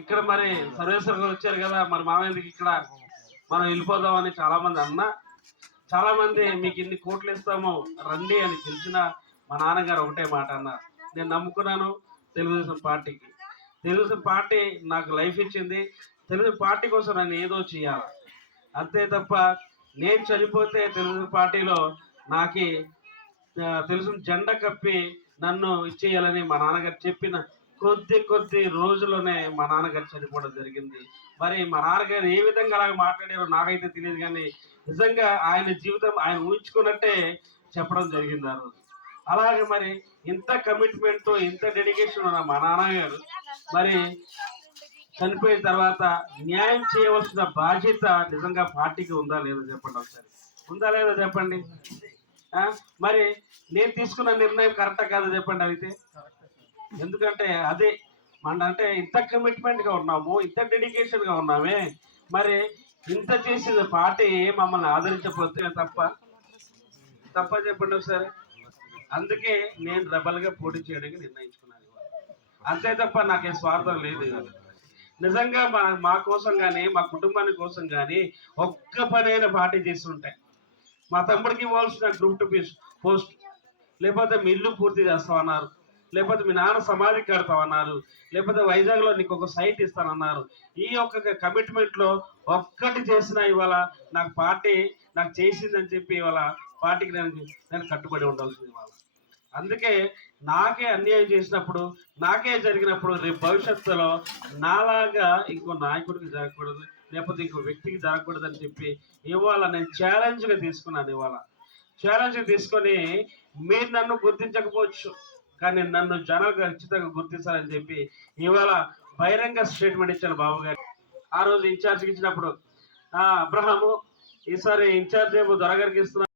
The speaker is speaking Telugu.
ఇక్కడ మరి సర్వేశ్వర్ గారు వచ్చారు కదా, మరి మామయ్యకి ఇక్కడ మనం వెళ్ళిపోదామని చాలా మంది అన్నా, చాలా మంది మీకు ఇన్ని కోట్లు ఇస్తాము రండి అని పిలిచిన మా నాన్నగారు ఒకటే మాట అన్నారు. నేను నమ్ముకున్నాను తెలుగుదేశం పార్టీకి. తెలుగుదేశం పార్టీ నాకు లైఫ్ ఇచ్చింది. తెలుగుదేశం పార్టీ కోసం నన్ను ఏదో చేయాలి అంతే తప్ప నేను చనిపోతే తెలుగుదేశం పార్టీలో నాకి తెలుసు జెండా కప్పి నన్ను ఇచ్చేయాలని మా నాన్నగారు చెప్పిన కొద్ది రోజుల్లోనే మా నాన్నగారు చనిపోవడం జరిగింది. మరి మా నాన్నగారు ఏ విధంగా అలాగ మాట్లాడారో నాకైతే తెలియదు, కానీ నిజంగా ఆయన జీవితం ఆయన ఊహించుకున్నట్టే చెప్పడం జరిగింది ఆ రోజు. అలాగే మరి ఇంత కమిట్మెంట్ ఇంత డెడికేషన్ ఉన్న మా నాన్నగారు మరి చనిపోయిన తర్వాత న్యాయం చేయవలసిన బాధ్యత నిజంగా పార్టీకి ఉందా లేదో చెప్పండి ఒకసారి. ఉందా లేదో చెప్పండి. మరి నేను తీసుకున్న నిర్ణయం కరెక్టా కాదో చెప్పండి అయితే. ఎందుకంటే అదే అంటే ఇంత కమిట్మెంట్గా ఉన్నాము, ఇంత డెడికేషన్గా ఉన్నామే, మరి ఇంత చేసిన పార్టీ మమ్మల్ని ఆదరించకపోతే తప్ప చెప్పండి ఒకసారి. అందుకే నేను రెబల్గా పోటీ చేయడానికి నిర్ణయించుకున్నాను. అంతే తప్ప నాకేం స్వార్థం లేదు. నిజంగా మా కోసం కానీ మా కుటుంబాని కోసం కానీ ఒక్క పనైన పార్టీ చేస్తుంటాయి. మా తమ్ముడికి ఇవ్వాల్సిన గ్రూప్ 2 పోస్ట్, లేకపోతే మీ ఇల్లు పూర్తి చేస్తామన్నారు, లేకపోతే మీ నాన్న సమాధికి కడతామన్నారు, లేకపోతే వైజాగ్లో నీకు ఒక సైట్ ఇస్తానన్నారు. ఈ ఒక్క కమిట్మెంట్లో ఒక్కటి చేసిన ఇవాళ నాకు పార్టీ నాకు చేసిందని చెప్పి ఇవాళ పార్టీకి నేను కట్టుబడి ఉండాల్సింది ఇవాళ. అందుకే నాకే అన్యాయం చేసినప్పుడు, నాకే జరిగినప్పుడు రేపు భవిష్యత్తులో నాలాగా ఇంకో నాయకుడికి జరగకూడదు, లేకపోతే ఇంకో వ్యక్తికి జరగకూడదు అని చెప్పి ఇవాళ నేను ఛాలెంజ్గా తీసుకున్నాను. ఇవాళ ఛాలెంజ్ తీసుకొని మీరు నన్ను గుర్తించకపోవచ్చు, కానీ నన్ను జనాలు ఖచ్చితంగా గుర్తించాలని చెప్పి ఇవాళ బహిరంగ స్టేట్మెంట్ ఇచ్చాను బాబు గారు. ఆ రోజు ఇన్ఛార్జ్కి ఇచ్చినప్పుడు అబ్రహాము ఈసారి ఇన్ఛార్జ్ ఏమో దొరగారికి ఇస్తున్నా